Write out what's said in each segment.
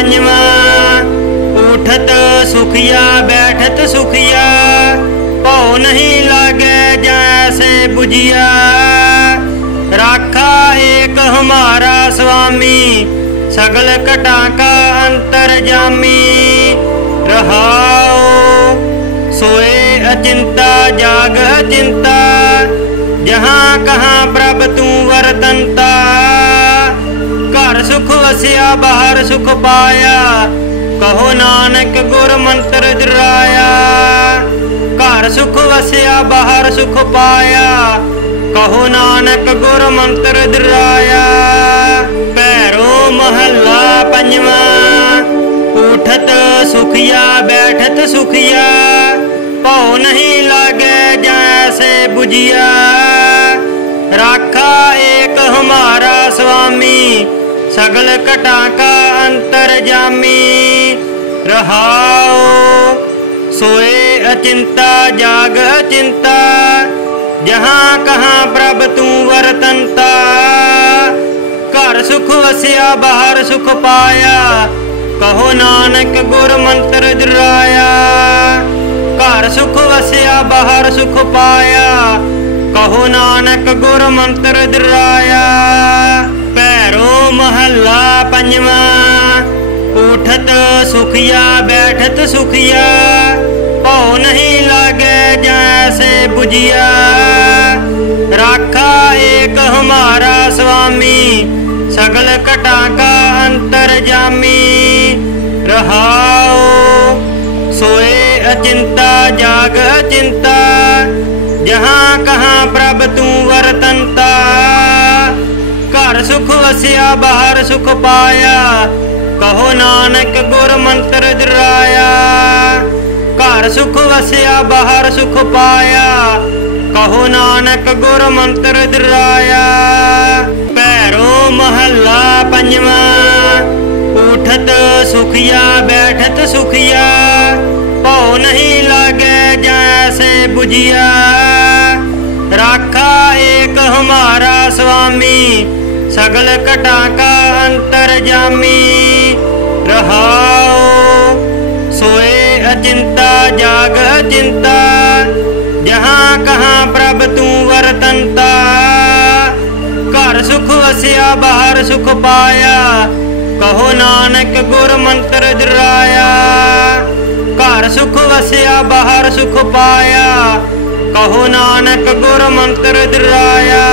पंजवा। उठत सुखिया बैठत सुखिया, भौ नहीं लागे जैसे बुझिया। राखा एक हमारा स्वामी, सगल घटा का अंतरजामी। रहाओ सोए अचिंता जाग अचिंता, जहाँ कहाँ प्रभ तू वरतंता। घर सुख वसिया बाहर सुख पाया, कहो नानक गुर मंत्र दुराया। घर सुख वसिया बाहर सुख पाया, कहो नानक गुर मंत्र दुराया। पैरो महला पंजवा। उठत सुखिया बैठत सुखिया, भौ नहीं लागे जैसे बुझिया। राखा एक हमारा स्वामी, सगल घटा का अंतरजामी। रहाओ सोए अचिंता जाग अचिंता, जहाँ कहाँ प्रभ तू वरतंता। घर सुख वसिया बाहर सुख पाया, कहो नानक गुर मंत्र दुराया। घर सुख वसिया बाहर सुख पाया, कहो नानक गुर मंत्र दुराया। पैरो महला पंजवा। उठत सुखिया बैठत सुखिया, भौ नहीं लागे जैसे बुझिया। राखा एक हमारा स्वामी, सगल घटा का अंतरजामी। रहाओ सोए अचिंता जाग अचिंता, जहाँ कहाँ प्रभ तू वरतंता। घर सुख वसिया बाहर सुख पाया, कहो नानक गुर मंत्र दुराया। घर सुख वसिया बाहर सुख पाया, कहो नानक गुर मंत्र दुराया। पैरो महला पंजवा। उठत सुखिया बैठत सुखिया, भौ नहीं लागे जैसे बुझिया। राखा एक हमारा स्वामी, सगल घटा का अंतरजामी। रहाओ सोए अचिंता जाग अचिंता, जहाँ कहाँ प्रभ तू वरतंता। घर सुख वसिया बाहर सुख पाया, कहो नानक गुर मंत्र दुराया। घर सुख वसिया बाहर सुख पाया, कहो नानक गुर मंत्र दुराया।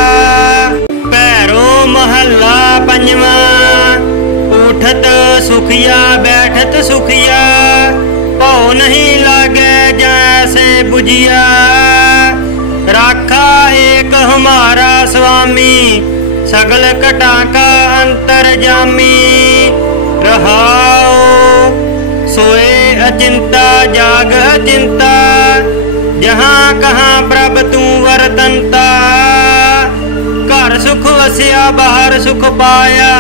पैरो महला पंजवा। उठत सुखिया बैठत सुखिया, भौ नहीं लागे जैसे बुझिया। राखा एक हमारा स्वामी, सगल घटा का अंतरजामी। रहाओ सोए अचिंता जाग अचिंता, जहाँ कहाँ प्रभ तू वरतंता। घर सुख वसिया बाहर सुख पाया,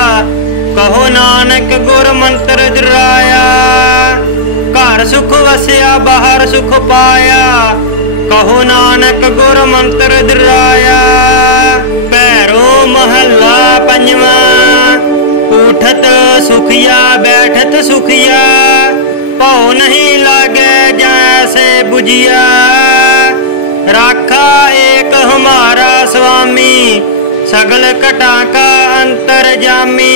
कहो नानक गुर मंत्र दुराया। घर सुख वसिया बाहर सुख पाया, कहो नानक गुर मंत्र दुराया। पैरो महला पंजवा। उठत सुखिया बैठत सुखिया, भौ नहीं लागे जैसे बुझिया। राखा एक हमारा स्वामी, सगल घटा का अंतरजामी।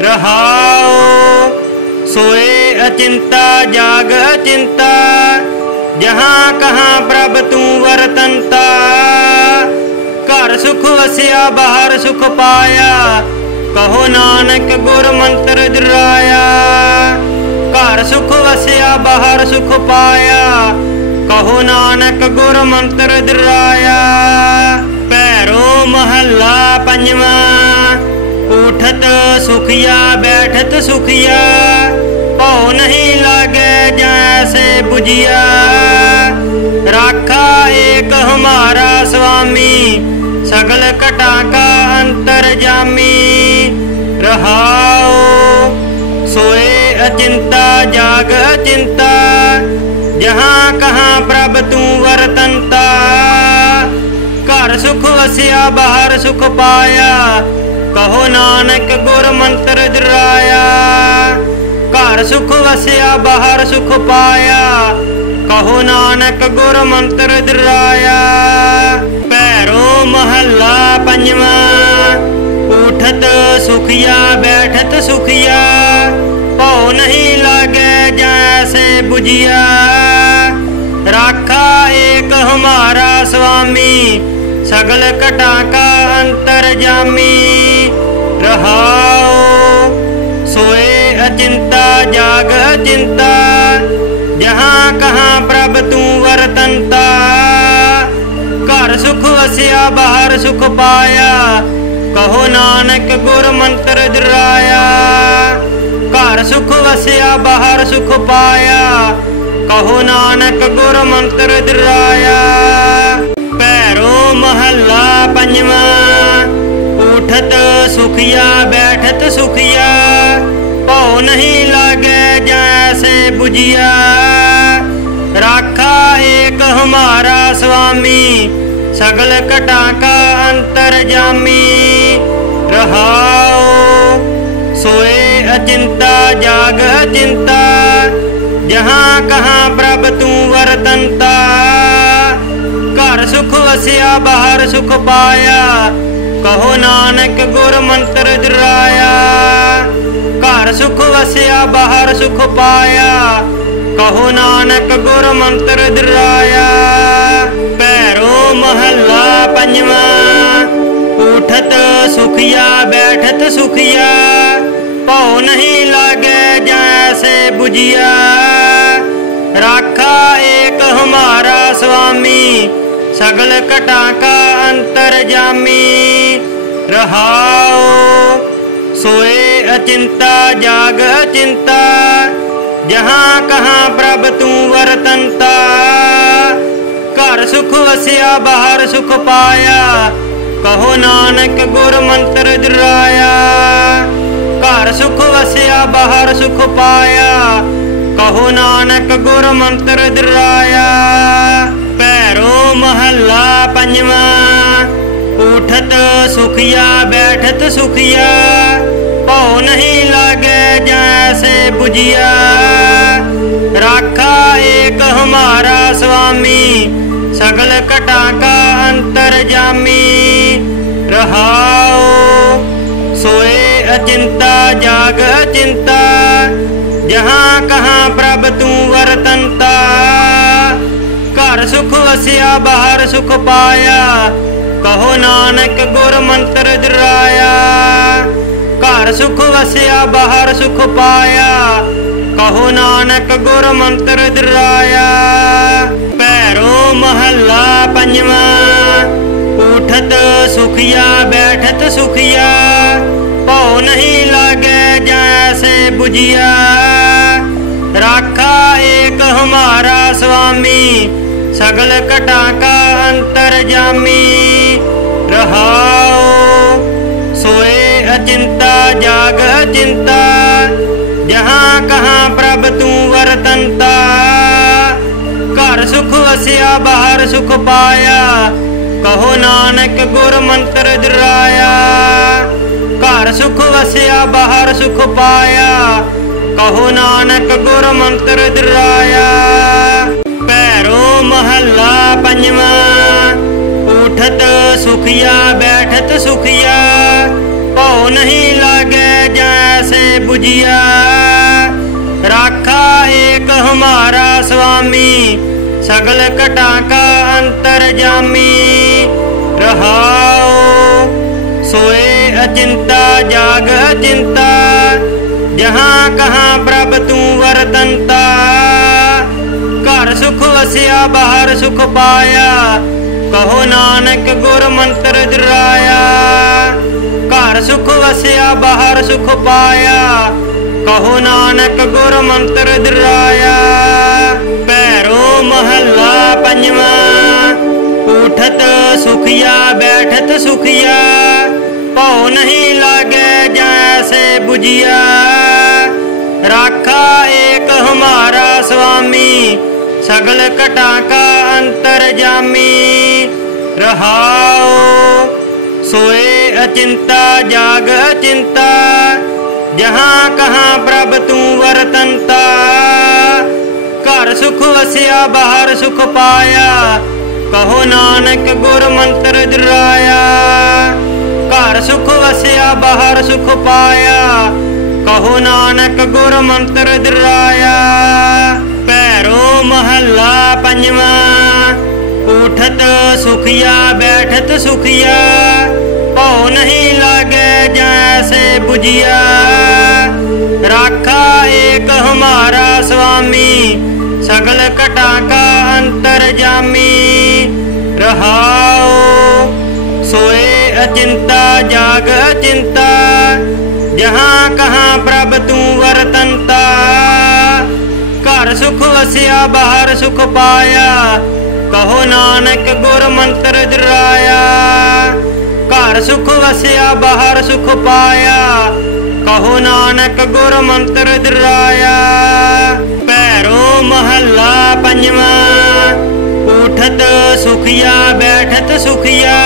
रहाओ सोए अचिंता जाग अचिंता, जहाँ कहाँ प्रभ तू वरतंता। घर सुख वसिया बाहर सुख पाया, कहो नानक गुर मंत्र दुराया। घर सुख वसिया बाहर सुख पाया, कहो नानक गुर मंत्र दुराया। पैरो महला पंजवा। उठत सुखिया बैठत सुखिया, भौ नहीं लागे जैसे बुझिया। राखा एक हमारा स्वामी, सगल घटा का अंतरजामी। रहाओ सोए अचिंता जाग अचिंता, जहाँ कहाँ प्रभ तू वरतंता। घर सुख वसिया बाहर सुख पाया, कहो नानक गुर मंत्र दुराया। घर सुख वसिया बाहर सुख पाया, कहो नानक गुर मंत्र दिराया। पैरो महला पंजवा, उठत सुखिया बैठत सुखिया, भौ नहीं लागे जैसे बुझिया। राखा एक हमारा स्वामी, सगल घटा का अंतरजामी। रहाओ सोए अचिंता जाग अचिंता, जहाँ कहाँ प्रभ तू वरतंता। घर सुख वसिया बाहर सुख पाया, कहो नानक गुर मंत्र दिराया। घर सुख वसिया बाहर सुख पाया, कहो नानक गुर मंत्र दिराया। पैरो महला पंजवा, उठत सुखिया बैठत सुखिया, भौ नहीं लागे जैसे बुझिया। राखा एक हमारा स्वामी, सगल घटा का अंतरजामी। रहाओ सोए अचिंता जाग अचिंता, जहाँ कहाँ प्रभ तू वरतंता। घर सुख वसिया बाहर सुख पाया, कहो नानक गुर मंत्र दिराया। घर सुख वसिया बाहर सुख पाया, कहो नानक गुर मंत्र दिराया। पैरो महला पंजवा, उठत सुखिया बैठत सुखिया, भौ नहीं लागे जैसे बुझिया। राखा एक हमारा स्वामी, सगल घटा का अंतरजामी। रहाओ सोए अचिंता जाग अचिंता, जहाँ कहाँ प्रभ तू वरतंता। घर सुख वसिया बाहर सुख पाया, कहो नानक गुर मंत्र दिराया। घर सुख वसिया बाहर सुख पाया, कहो नानक गुर मंत्र दिराया। पैरो महला पंजवा, उठत सुखिया बैठत सुखिया, भौ नहीं लागे जैसे बुझिया। राखा एक हमारा स्वामी, सगल घटा का अंतरजामी। रहाओ सोए अचिंता जाग अचिंता, जहाँ कहाँ प्रभ तू वरतंता। घर सुख वसिया बाहर सुख पाया, कहो नानक गुर मंत्र दिराया। घर सुख वसिया बाहर सुख पाया, कहो नानक गुर मंत्र दिराया। पैरो महला पंजवा, उठत सुखिया बैठत सुखिया, भौ नहीं लागे जैसे बुझिया। राखा एक हमारा स्वामी, सगल घटा का अंतरजामी। रहाओ सोए अचिंता जाग अचिंता, जहाँ कहाँ प्रभ तू वरतंता। घर सुख वसिया बाहर सुख पाया, कहो नानक गुर मंत्र दिराया। घर सुख वसिया बाहर सुख पाया, कहो नानक गुर मंत्र दिराया। पैरो महला पंजवा, उठत सुखिया बैठत सुखिया, भौ नहीं लागे जैसे बुझिया। राखा एक हमारा स्वामी, सगल घटा का अंतरजामी। रहाओ सोए अचिंता जाग अचिंता, जहाँ कहाँ प्रभ तू वरतंता। घर सुख वसिया बाहर सुख पाया, कहो नानक गुर मंत्र दिराया। घर सुख वसिया बाहर सुख पाया, कहो नानक गुर मंत्र दिराया। पैरो महला पंजवा, उठत सुखिया बैठत सुखिया, भौ नहीं लागे जैसे बुझिया। राखा एक हमारा स्वामी, सगल घटा का अंतरजामी। रहाओ सोए अचिंता जाग अचिंता, जहाँ कहाँ प्रभ तू वरतंता। घर सुख वसिया बाहर सुख पाया, कहो नानक गुर मंत्र दुराया। घर सुख वसिया बाहर सुख पाया, कहो नानक गुर मंत्र दुराया। पैरो महला पंजवा, उठत सुखिया बैठत सुखिया, भौ नहीं लागे जैसे बुझिया। राखा एक हमारा स्वामी, सगल घटा का अंतरजामी। रहाओ सोए अचिंता जाग अचिंता, जहाँ कहाँ प्रभ तू वरतंता। घर सुख वसिया बाहर सुख पाया, कहो नानक गुर मंत्र दुराया। घर सुख वसिया बाहर सुख पाया, कहो नानक गुर मंत्र दुराया। पैरो महला पंजवा, उठत सुखिया बैठत सुखिया,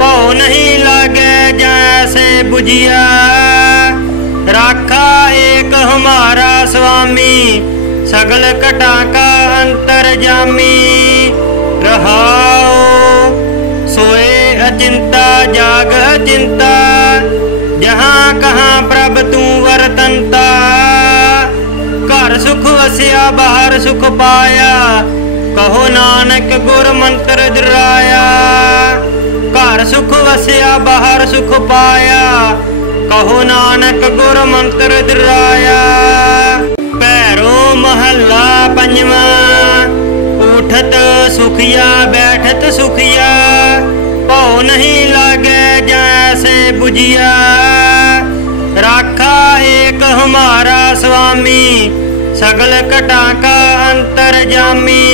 भौ नहीं लागे जैसे बुझिया। राखा एक हमारा स्वामी, सगल घटा का अंतरजामी। रहाओ सोए अचिंता जाग अचिंता, जहाँ कहाँ प्रभ तू वरतंता। घर सुख वसिया बाहर सुख पाया, कहो नानक गुर मंत्र दुराया। घर सुख वसिया बाहर सुख पाया, कहो नानक गुर मंत्र दुराया। पैरो महला पंजवा, उठत सुखिया बैठत सुखिया, भौ नहीं लागे जैसे बुझिया। राखा एक हमारा स्वामी, सगल घटा का अंतरजामी।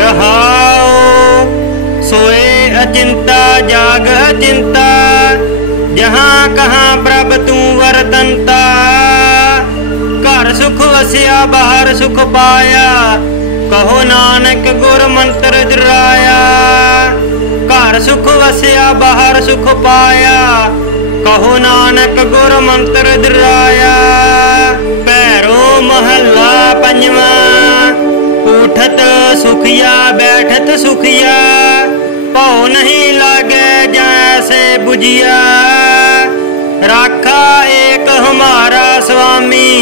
रहाओ सोए अचिंता जाग अचिंता, जहाँ कहाँ प्रभ तू वरतंता। घर सुख वसिया बाहर सुख पाया, कहो नानक गुर मंत्र दुराया। घर सुख वसिया बाहर सुख पाया, कहो नानक गुर मंत्र दुराया। पैरो महला पंजवा, उठत सुखिया बैठत सुखिया, भौ नहीं लागे जैसे बुझिया। राखा एक हमारा स्वामी,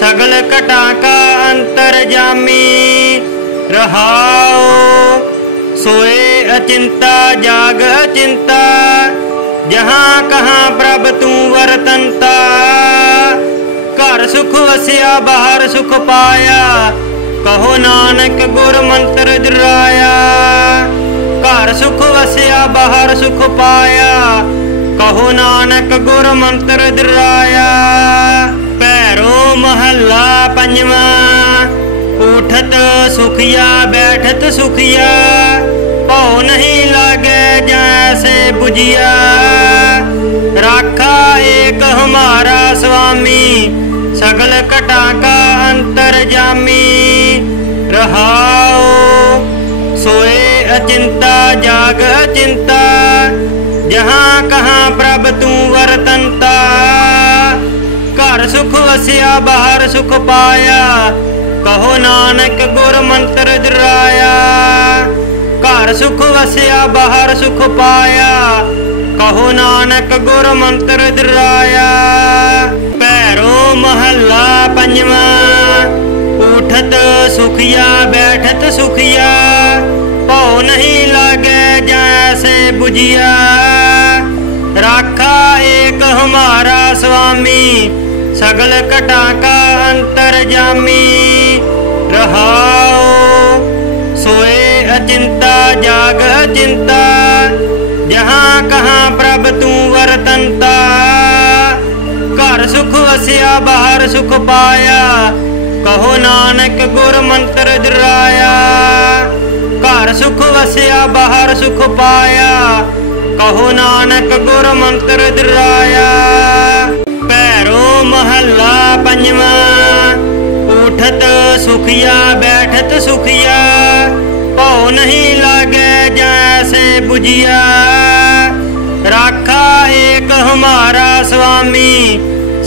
सगल घटा का अंतरजामी। रहाओ सोए अचिंता जाग अचिंता, जहाँ कहाँ प्रभ तू वरतंता। घर सुख वसिया बाहर सुख पाया, कहो नानक गुर मंत्र दुराया। घर सुख वसिया बाहर सुख पाया, कहो नानक गुर मंत्र दुराया। पैरो महला पंजवा, उठत सुखिया बैठत सुखिया, भौ नहीं लागे जैसे बुझिया। राखा एक हमारा स्वामी, सगल घटा का अंतरजामी। रहाओ सोए अचिंता जाग अचिंता, जहाँ कहाँ प्रभ तू वरतंता। घर सुख वसिया बाहर सुख पाया, कहो नानक गुर मंत्र दुराया। घर सुख वसिया बाहर सुख पाया, कहो नानक गुर मंत्र दुराया। पैरो महला पंजवा, उठत सुखिया बैठत सुखिया, भौ नहीं लागे जैसे बुझिया। राखा एक हमारा स्वामी, सगल घटा का अंतरजामी। रहाओ सोए अचिंता जाग अचिंता, जहाँ कहाँ प्रभ तू वरतंता। घर सुख वसिया बाहर सुख पाया, कहो नानक गुर मंत्र दुराया। घर सुख वसिया बाहर सुख पाया, कहो नानक गुर मंत्र दुराया। पैरो महला पंजवा, उठत सुखिया बैठत सुखिया, भौ नहीं लागे जैसे बुझिया। राखा एक हमारा स्वामी,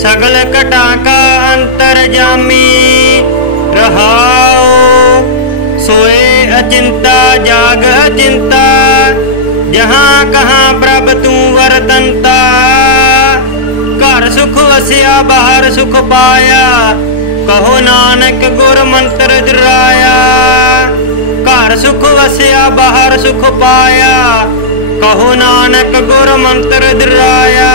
सगल घटा का अंतरजामी। रहाओ सोए अचिंता जाग अचिंता, जहाँ कहाँ प्रभ तू वरतंता। घर सुख वसिया बाहर सुख पाया, कहो नानक गुर मंत्र दुराया। घर सुख वसिया बाहर सुख पाया, कहो नानक गुर मंत्र दुराया।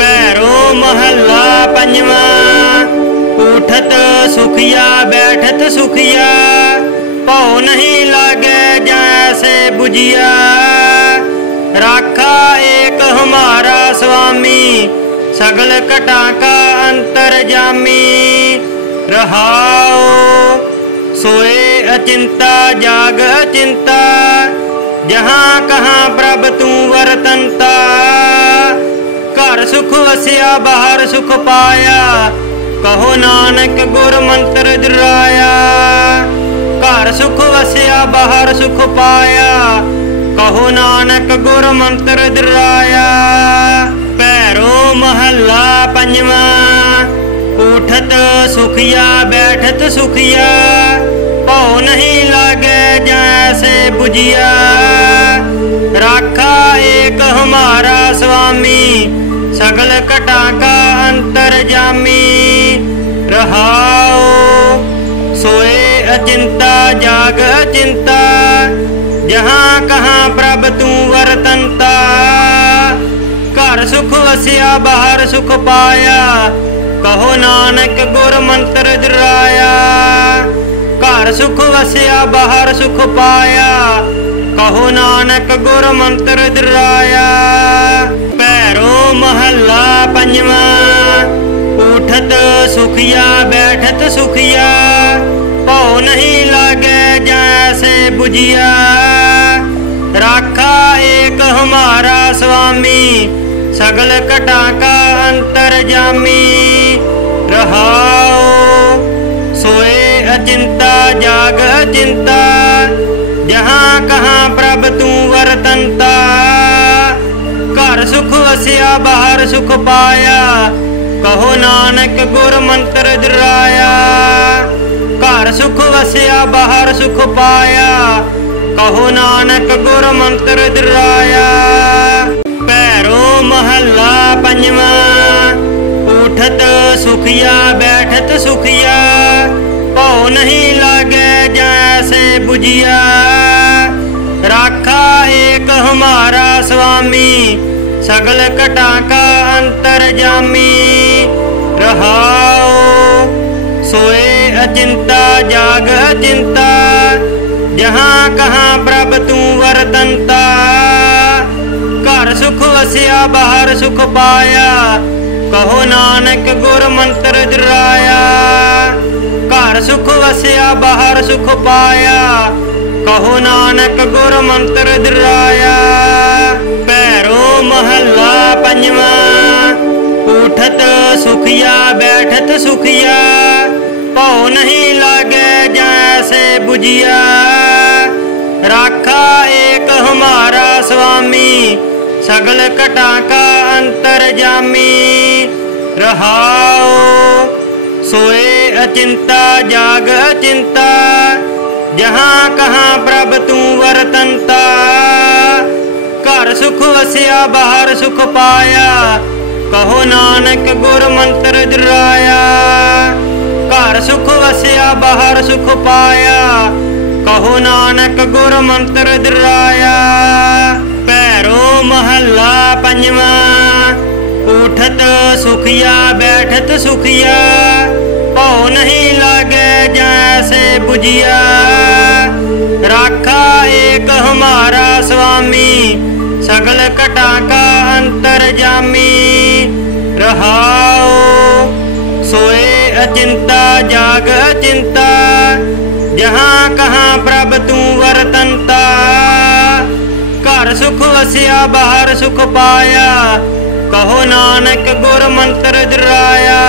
पैरो महला पंजवा, उठत सुखिया बैठत सुखिया। पौ नहीं लागे जैसे बुझिया, राखा एक हमारा स्वामी। सगल घटा का अंतरजामी। रहाओ सोए अचिंता जाग अचिंता, जहाँ कहाँ प्रभ तू वरतंता। घर सुख वसिया बाहर सुख पाया, कहो नानक गुर मंत्र दुराया। घर सुख वसिया बाहर सुख पाया, कहो नानक गुर मंत्र दुराया। पैरो महला पंजवा, उठत सुखिया बैठत सुखिया। पौ नहीं लागे जैसे बुझिया, राखा एक हमारा स्वामी। सगल घटा का अंतरजामी। रहाओ सोए अचिंता जाग अचिंता, जहाँ कहाँ प्रभ तू वरतंता। घर सुख वसिया बाहर सुख पाया, कहो नानक गुर मंत्र दुराया। घर सुख वसिया बाहर सुख पाया, कहो नानक गुर मंत्र दुराया। पैरो महला पंजवा, उठत सुखिया बैठत सुखिया। पौ नहीं लागे जैसे बुझिया, राखा एक हमारा स्वामी। सगल घटा का अंतरजामी। रहाओ सोए अचिंता जाग अचिंता, जहाँ कहाँ प्रभ तू वरतंता। घर सुख वसिया बाहर सुख पाया, कहो नानक गुर मंत्र दुराया। घर सुख वसिया बाहर सुख पाया, कहो नानक गुर मंत्र दुराया। पैरो महला पंजवा, उठत सुखिया बैठत सुखिया। पौ नहीं लागे जैसे बुझिया, राखा एक हमारा स्वामी। सगल घटा का अंतरजामी। रहाओ सोए अचिंता जाग अचिंता, जहाँ कहाँ प्रभ तू वरतंता। घर सुख वसिया बाहर सुख पाया, कहो नानक गुर मंत्र दुराया। घर सुख वसिया बाहर सुख पाया, कहो नानक गुर मंत्र दुराया। पैरो महला पंजवा, उठत सुखिया बैठत सुखिया। पौ नहीं लागे जैसे बुझिया, राखा एक हमारा स्वामी। सगल घटा का अंतरजामी। रहाओ सोए अचिंता जाग अचिंता, जहाँ कहाँ प्रभ तू वरतंता। घर सुख वसिया बाहर सुख पाया, कहो नानक गुर मंत्र दुराया। घर सुख वसिया बाहर सुख पाया, कहो नानक गुर मंत्र दुराया। पैरो महला पंजवा, उठत सुखिया बैठत सुखिया। पौ नहीं लागे जैसे बुझिया, राखा एक हमारा स्वामी। सगल घटा का अंतरजामी। रहाओ सोए अचिंता जाग अचिंता, जहाँ कहाँ प्रभ तू वरतंता। घर सुख वसिया बाहर सुख पाया, कहो नानक गुर मंत्र दुराया।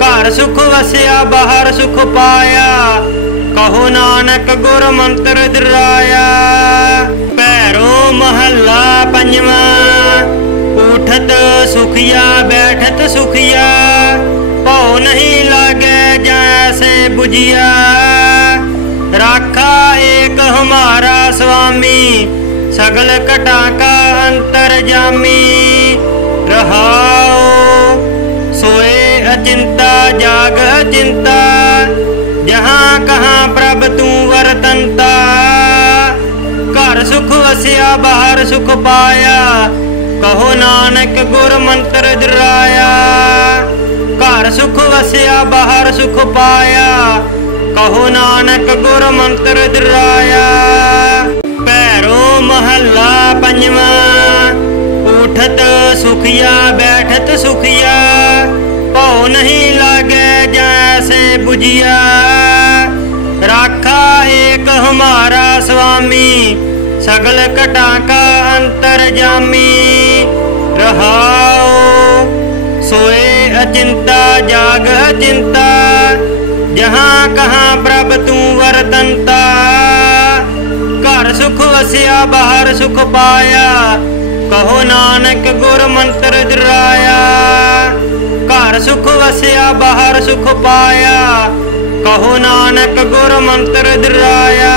घर सुख वसिया बाहर सुख पाया, कहो नानक गुर मंत्र दुराया। पैरो महला पंजवा, उठत सुखिया बैठत सुखिया। बुझिया। राखा एक हमारा स्वामी, सगल घटा का अंतरजामी। रहाओ सोए अचिंता जाग अचिंता, जहाँ कहाँ प्रभ तू वरतंता। घर सुख वसिया बाहर सुख पाया, कहो नानक गुर मंत्र दुराया। घर सुख वसिया बाहर सुख पाया, कहो नानक गुर मंत्र दुराया। पैरो महला पंजवा, उठत सुखिया बैठत सुखिया। भौ नहीं लागे जैसे बुझिया। राखा एक हमारा स्वामी, सगल घटा का अंतरजामी। रहाओ सोए अचिंता जाग अचिंता, जहाँ कहाँ प्रभ तू वरतंता। घर सुख वसिया बाहर सुख पाया, कहो नानक गुर मंत्र दुराया। घर सुख वसिया बाहर सुख पाया, कहो नानक गुर मंत्र दुराया।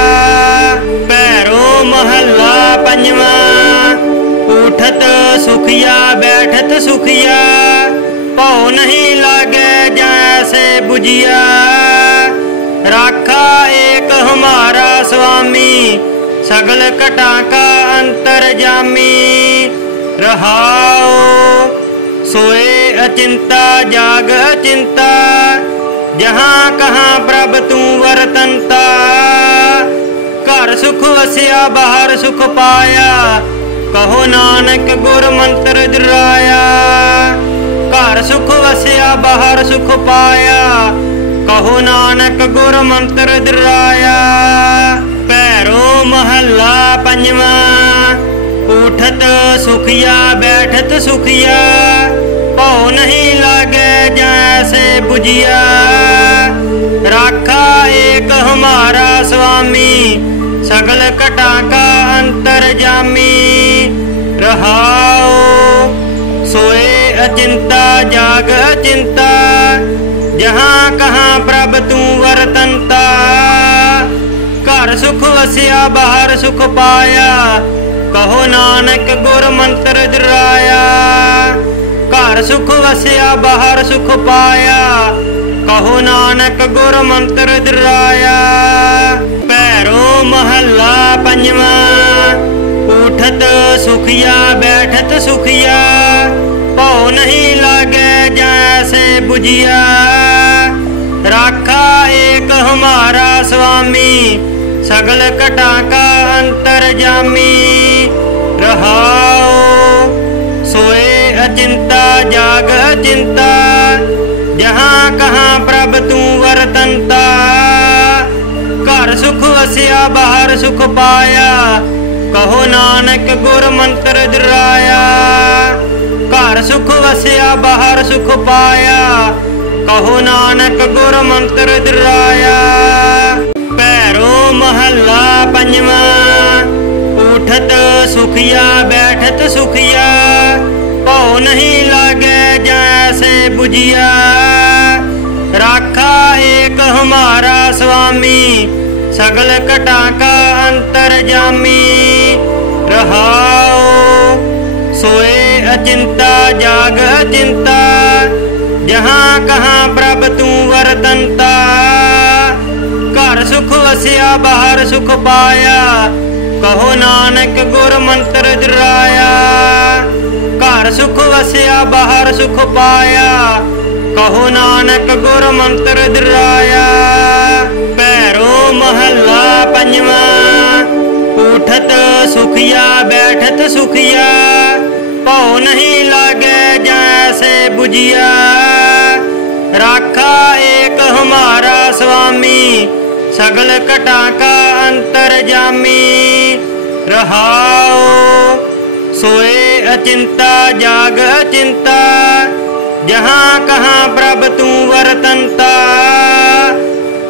पैरो महला पंजवा, उठत सुखिया बैठत सुखिया। भौ नहीं लागे जैसे बुझिया। राखा एक हमारा स्वामी, सगल घटा का अंतरजामी। रहाओ सोए अचिंता जाग अचिंता, जहाँ कहाँ प्रभ तू वरतंता। घर सुख वसिया बाहर सुख पाया, कहो नानक गुर मंत्र दुराया। घर सुख वसिया बाहर सुख पाया, कहो नानक गुर मंत्र दुराया। पैरो महला पंजवा, उठत सुखिया बैठत सुखिया। भौ नहीं लागे जैसे बुझिया। राखा एक हमारा स्वामी, सगल घटा का अंतरजामी। रहाओ सोए अचिंता जाग अचिंता, जहाँ कहाँ प्रभ तू वरतंता। घर सुख वसिया बाहर सुख पाया, कहो नानक गुर मंत्र दुराया। घर सुख वसिया बाहर सुख पाया, कहो नानक गुर मंत्र दुराया। पैरो महला पंजवा, उठत सुखिया बैठत सुखिया। भौ नहीं लागे जैसे बुझिया। राखा एक हमारा स्वामी, सगल घटा का अंतरजामी। रहाओ सोए अचिंता जाग अचिंता, जहाँ कहाँ प्रभ तू वरतंता। घर सुख वसिया बाहर सुख पाया, कहो नानक गुर मंत्र दुराया। घर सुख वसिया बाहर सुख पाया, कहो नानक गुर मंत्र दुराया। पैरो महला पंजवा, उठत सुखिया बैठत सुखिया। भौ नहीं लागे जैसे बुझिया। राखा एक हमारा स्वामी, सगल घटा का अंतरजामी। रहाओ सोए अचिंता जाग अचिंता, जहाँ कहाँ प्रभ तू वरतंता। घर सुख वसिया बाहर सुख पाया, कहो नानक गुर मंत्र दुराया। घर सुख वसिया बाहर सुख पाया, कहो नानक गुर मंत्र दुराया। पैरो महला पंजवा, उठत सुखिया बैठत सुखिया। भौ नहीं लागे जैसे बुझिया। राखा एक हमारा स्वामी, सगल घटा का अंतरजामी। रहाओ सोए अचिंता जाग अचिंता, जहाँ कहाँ प्रभ तू वरतंता।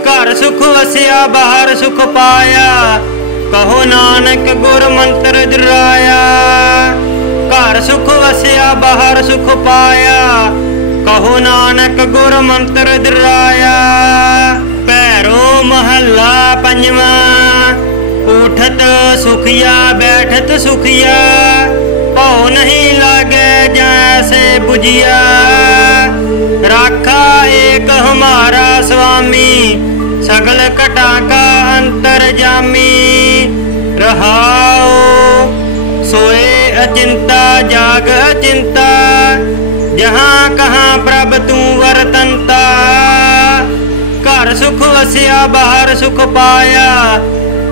घर सुख वसिया बाहर सुख पाया, कहो नानक गुर मंत्र दुराया। घर सुख वसिया बाहर सुख पाया, कहो नानक गुर मंत्र दुराया। महला पंजवा। उठत सुखिया बैठत सुखिया, भौ नहीं लागे जैसे बुझिया। राखा एक हमारा स्वामी, सगल घटा का अंतरजामी। रहाओ सोए अचिंता जाग अचिंता, जहाँ कहाँ प्रभ तू वरतंता। घर सुख वसिया बाहर सुख पाया,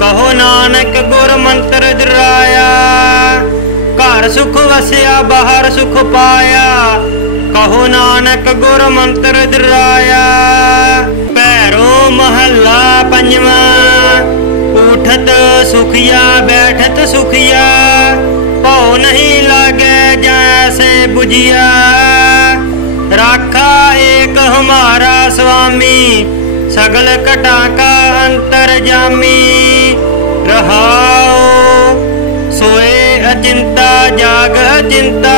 कहो नानक गुर मंत्र दुराया। घर सुख वसिया बाहर सुख पाया, कहो नानक गुर मंत्र दुराया। पैरो महला पंजवा। उठत सुखिया बैठत सुखिया, भौ नहीं लागे जैसे बुझिया। राखा एक हमारा स्वामी, सगल घटा का अंतरजामी। रहाओ सोए अचिंता जाग अचिंता,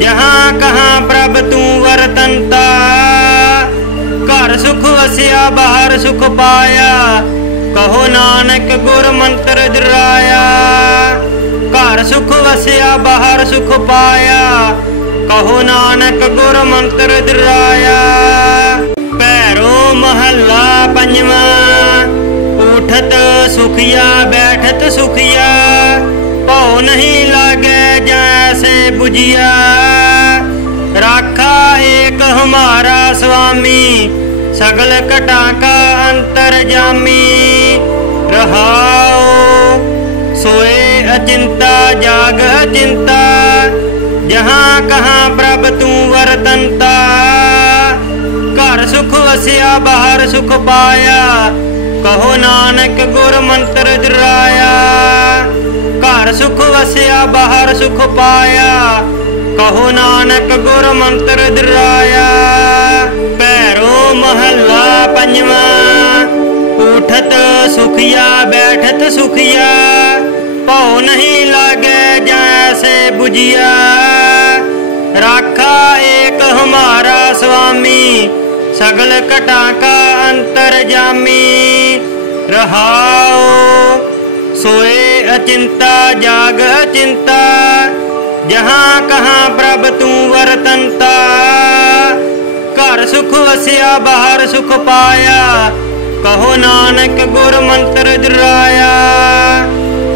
जहाँ कहाँ प्रभ तू वरतंता। घर सुख वसिया बाहर सुख पाया, कहो नानक गुर मंत्र दुराया। घर सुख वसिया बाहर सुख पाया, कहो नानक गुर मंत्र दुराया। पैरो महला पंजवा। उठत सुखिया बैठत सुखिया, भौ नहीं लागे जैसे बुझिया। राखा एक हमारा स्वामी, सगल घटा का अंतरजामी। रहाओ सोए अचिंता जाग अचिंता, जहाँ कहाँ प्रभ तू वरतंता। घर सुख वसिया बाहर सुख पाया, कहो नानक गुर मंत्र दुराया। घर सुख वसिया बाहर सुख पाया, कहो नानक गुर मंत्र दुराया। पैरो महला पंजवा। उठत सुखिया बैठत सुखिया, भौ नहीं लागे जैसे बुझिया। राखा एक हमारा स्वामी, सगल घटा का अंतरजामी। रहाओ सोए अचिंता जाग अचिंता, जहाँ कहाँ प्रभ तू वरतंता। घर सुख वसिया बाहर सुख पाया, कहो नानक गुर मंत्र दुराया।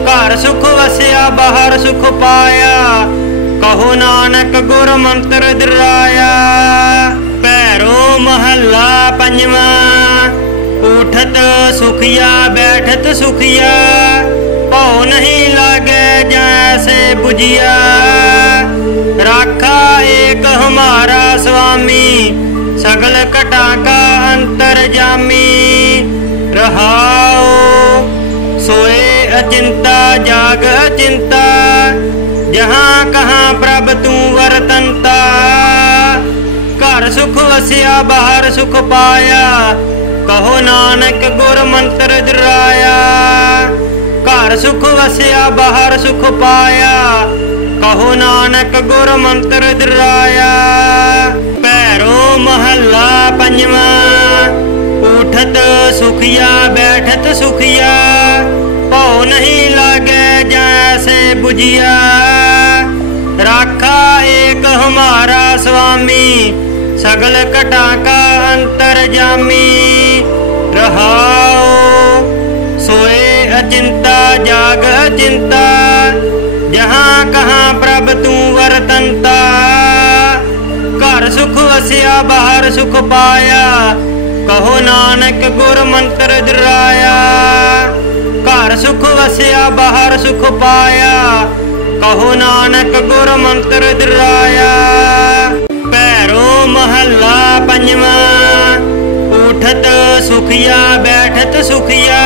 घर सुख वसिया बाहर सुख पाया, कहो नानक गुर मंत्र दुराया। पैरो महला पंजवा। उठत सुखिया बैठत सुखिया, भौ नहीं लागे जैसे बुझिया। राखा एक हमारा स्वामी, सगल घटा का अंतरजामी। रहाओ सोए अचिंता जाग अचिंता, जहाँ कहाँ प्रभ तू वरतंता। घर सुख वसिया बाहर सुख पाया, कहो नानक गुर मंत्र दुराया। घर सुख वसिया बाहर सुख पाया, कहो नानक गुर मंत्र दुराया। पैरो महला पंजवा। उठत सुखिया बैठत सुखिया, भौ नहीं लागे जैसे बुझिया। राखा एक हमारा स्वामी, सगल घटा का अंतरजामी। रहाओ सोए अचिंता जाग अचिंता, जहाँ कहाँ प्रभ तू वरतंता। घर सुख वसिया बाहर सुख पाया, कहो नानक गुर मंत्र दुराया। घर सुख वसिया बाहर सुख पाया, कहो नानक गुर मंत्र दुराया। पैरो महला पंजवा। उठत सुखिया बैठत सुखिया,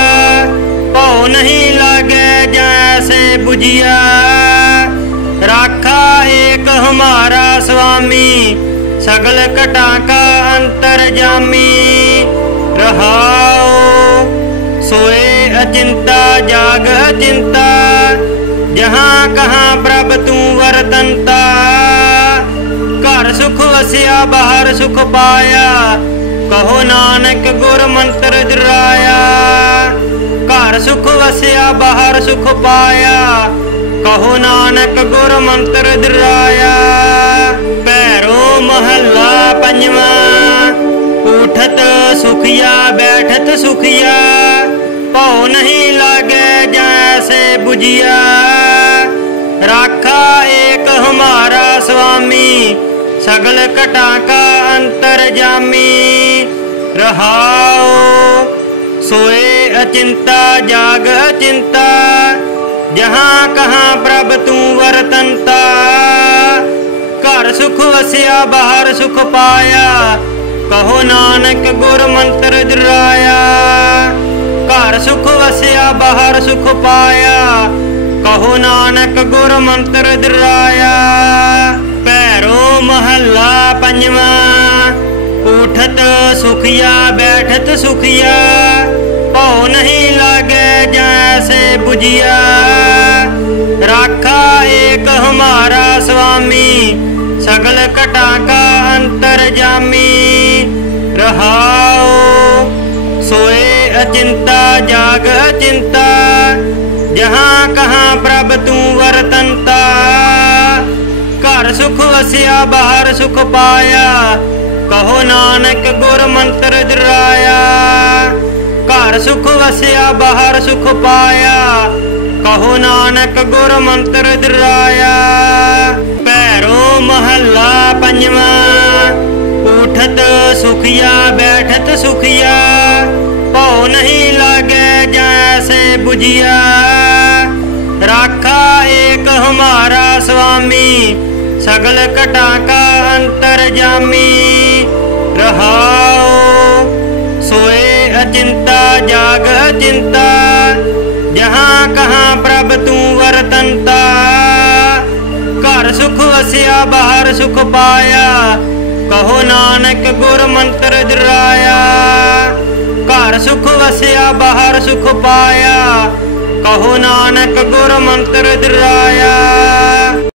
भौ नहीं लागे जैसे बुझिया। राखा एक हमारा स्वामी, सगल घटा का अंतरजामी। रहाओ सोए अचिंता जाग अचिंता, जहाँ कहाँ प्रभ तू वरतंता। घर सुख वसिया बाहर सुख पाया, कहो नानक गुर मंत्र दिराया। घर सुख वसिया बाहर सुख पाया, कहो नानक गुर मंत्र दिराया। पैरो महला पंजवा, उठत सुखिया बैठत सुखिया, पौ नहीं लागे जैसे बुझिया। राखा एक हमारा स्वामी, सगल घटा का अंतरजामी। रहाओ सोए अचिंता जाग अचिंता, जहाँ कहाँ प्रभ तू वरतंता। घर सुख वसिया बाहर सुख पाया, कहो नानक गुर मंत्र दिराया। घर सुख वसिया बाहर सुख पाया, कहो नानक गुर मंत्र दिराया। पैरो महला पंजवा, उठत सुखिया बैठत सुखिया, पौ नहीं लागे जैसे बुझिया। राखा एक हमारा स्वामी, सगल घटा का अंतरजामी। रहाओ सोए अचिंता जाग अचिंता, जहाँ कहाँ प्रभ तू वरतंता। घर सुख वसिया बाहर सुख पाया, कहो नानक गुर मंत्र दिराया। घर सुख वसिया बाहर सुख पाया, कहो नानक गुर मंत्र दिराया। पैरो महला पंजवा, उठत सुखिया बैठत सुखिया, पौ नहीं लागे जैसे बुझिया। राखा एक हमारा स्वामी, सगल घटा का अंतरजामी। रहाओ सोए अचिंता जाग अचिंता, जहाँ कहाँ प्रभ तू वरतंता। घर सुख वसिया बाहर सुख पाया, कहो नानक गुर मंत्र दिराया। घर सुख वसिया बाहर सुख पाया, कहो नानक गुर मंत्र दिराया।